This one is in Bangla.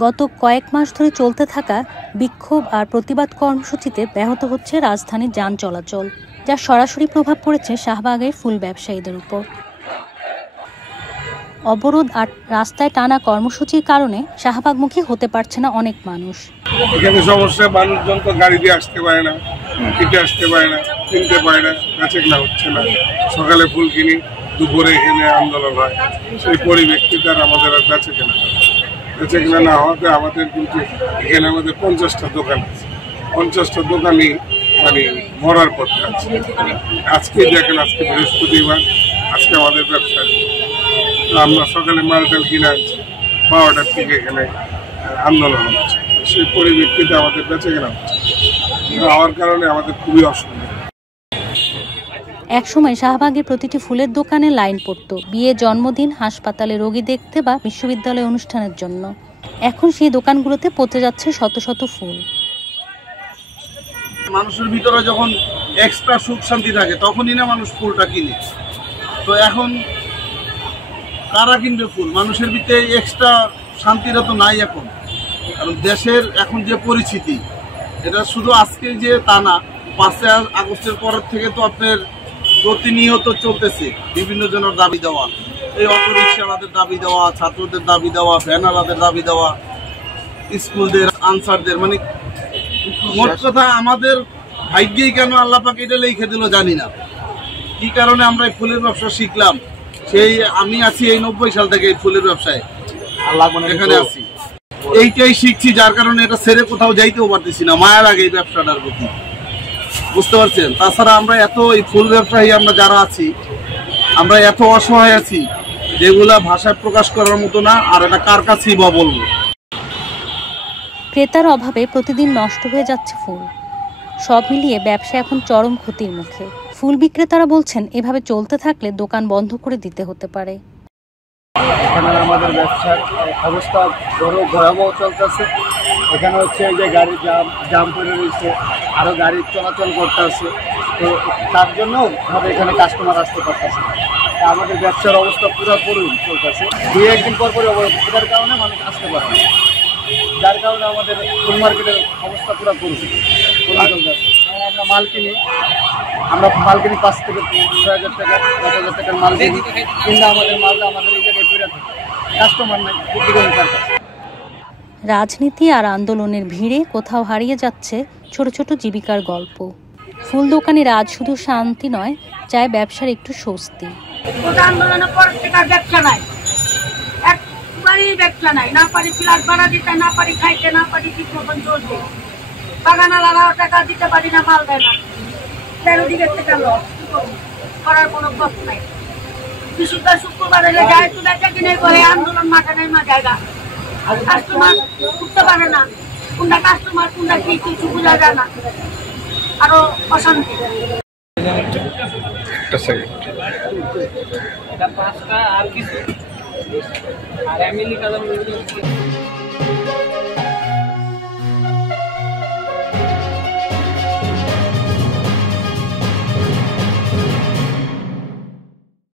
গত কয়েক মাস ধরে চলতে থাকা বিক্ষোভ আর প্রতিবাদ কর্মসূচিতে ব্যাহত হচ্ছে রাজধানীর যান চলাচল, যার সরাসরি প্রভাব পড়েছে শাহবাগের ফুল ব্যবসায়ীদের উপর। অবরোধ আর রাস্তায় টানা কর্মসূচির কারণে শাহবাগমুখী হতে পারছে না অনেক মানুষ। এখানে সমস্যা, মানুষজন তো গাড়ি দিয়ে আসতে পারে না, কিনতে আসতে পারে না, কিনতে পারে না, বেচাকেনা হচ্ছে না। সকালে ফুল কিনি, দুপুরে এখানে আন্দোলন হয়, সেই পরিপ্রেক্ষিতে আমাদের আর বেচাকেনা না হওয়াতে আমাদের কিন্তু এখানে আমাদের 50টা দোকান আছে, 50টা দোকানই মানে মরার পথে আছে। আজকে দেখেন, আজকে বৃহস্পতিবার, আজকে আমাদের ব্যবসা, আমরা সকালে মালটাল কিনে আনছি, 12টার থেকে এখানে আন্দোলন হচ্ছে। সেই পরিপ্রেক্ষিতে আমাদের বেচাকেনা হচ্ছে, হওয়ার কারণে আমাদের খুবই অসুবিধা। একসময় শাহবাগের প্রতিটি ফুলের দোকানে লাইন পড়তো বিয়ে, জন্মদিন, হাসপাতালে রোগী দেখতে বা বিশ্ববিদ্যালয় অনুষ্ঠানের জন্য। এখন সেই দোকানগুলোতে পচে যাচ্ছে শত শত ফুল। মানুষের ভিতরে যখন এক্সট্রা সুখ শান্তি থাকে তখনই না মানুষ ফুলটা কিনে। তো এখন কারা কিনবে ফুল? মানুষের ভিতরে এক্সট্রা শান্তিটা তো নাই এখন। কারণ দেশের এখন যে পরিস্থিতি, এটা শুধু আজকে যে তা না, 5 আগস্টের পর থেকে তো আপনার প্রতিনিয়ত চলতেছে বিভিন্ন জনের দাবি দেওয়া, এই অটো রিক্সাওয়ালাদের দাবি দেওয়া, ছাত্রদের দাবি দেওয়া, ভ্যানওয়ালাদের দাবি দেওয়া, স্কুলদের, আনসারদের, মানে মোট কথা আমাদের ভাগ্যেই কেন আল্লাহ পাক এটা লিখে দিল জানি না। কি কারণে আমরা এই ফুলের ব্যবসা শিখলাম, সেই আমি আছি এই 90 সাল থেকে এই ফুলের ব্যবসায় এখানে আছি, এইটাই শিখছি, যার কারণে এটা ছেড়ে কোথাও যাইতেও পারতেছি না, মায়া লাগে এই ব্যবসাটার প্রতি, বুঝতে পারছেন? তাছাড়া আমরা এত এই ফুল ব্যবসায়ী আমরা যারা আছি, আমরা এত অসহায় আছি যেগুলা ভাষায় প্রকাশ করার মতো না। আর এটা কার কাছেই বা বলবো? ক্রেতার অভাবে প্রতিদিন নষ্ট হয়ে যাচ্ছে ফুল। সব মিলিয়ে ব্যবসা এখন চরম ক্ষতির মুখে। ফুল বিক্রেতারা বলছেন, এভাবে চলতে থাকলে দোকান বন্ধ করে দিতে হতে পারে। এখানে আমাদের ব্যবসার অবস্থা বড় ভয়াবহ চলতেছে। এখানে হচ্ছে যে গাড়ি জাম করে রয়েছে, আরও গাড়ি চলাচল করতেছে, তো তার জন্য আমাদের এখানে কাস্টমার আসতে পারতেছে। আমাদের ব্যবসার অবস্থা পুরো করুন চলতেছে, 2-1 দিন পর পরে এটার কারণে মানুষ আসতে পারে না, যার কারণে আমাদের ফুল মার্কেটের অবস্থা পুরো করুন চলতেছে। আমরা মাল কিনি 5 থেকে 6,000 টাকা, 10,000 টাকার মাল কিনি, কিন্তু আমাদের মালটা আমাদের এই জায়গায় পড়ে থাকে, কাস্টমার নাই, বিক্রি করি তার কাছে। রাজনীতি আর আন্দোলনের ভিড়ে কোথাও হারিয়ে যাচ্ছে ছোট ছোট জীবিকার গল্প। ফুল দোকানের আজ শুধু শান্তি নয়, চায় ব্যবসার একটু স্বস্তি। আন্দোলনের পর থেকে ব্যবসা নাই, একবারই ব্যবসা নাই, না পারি ফ্ল্যাট ভাড়া দিতে, না পারি খাইতে, না পারি ঠিক মতন চলতে, বাগানালারাও টাকা দিতে পারি না, মাল দেয় না, 13 দিকের থেকে করার কোনো পথ নাই। বৃহস্পতিবার শুক্রবার এলে যায় তো দেখা কিনে করে আন্দোলন মাঠে নেই, মা জায়গা কাস্টমার উঠতে পারে না, কোনটা কাস্টমার কোনটা কি কিছু বোঝা যায় না, আরো অশান্তি। আর কিছু আর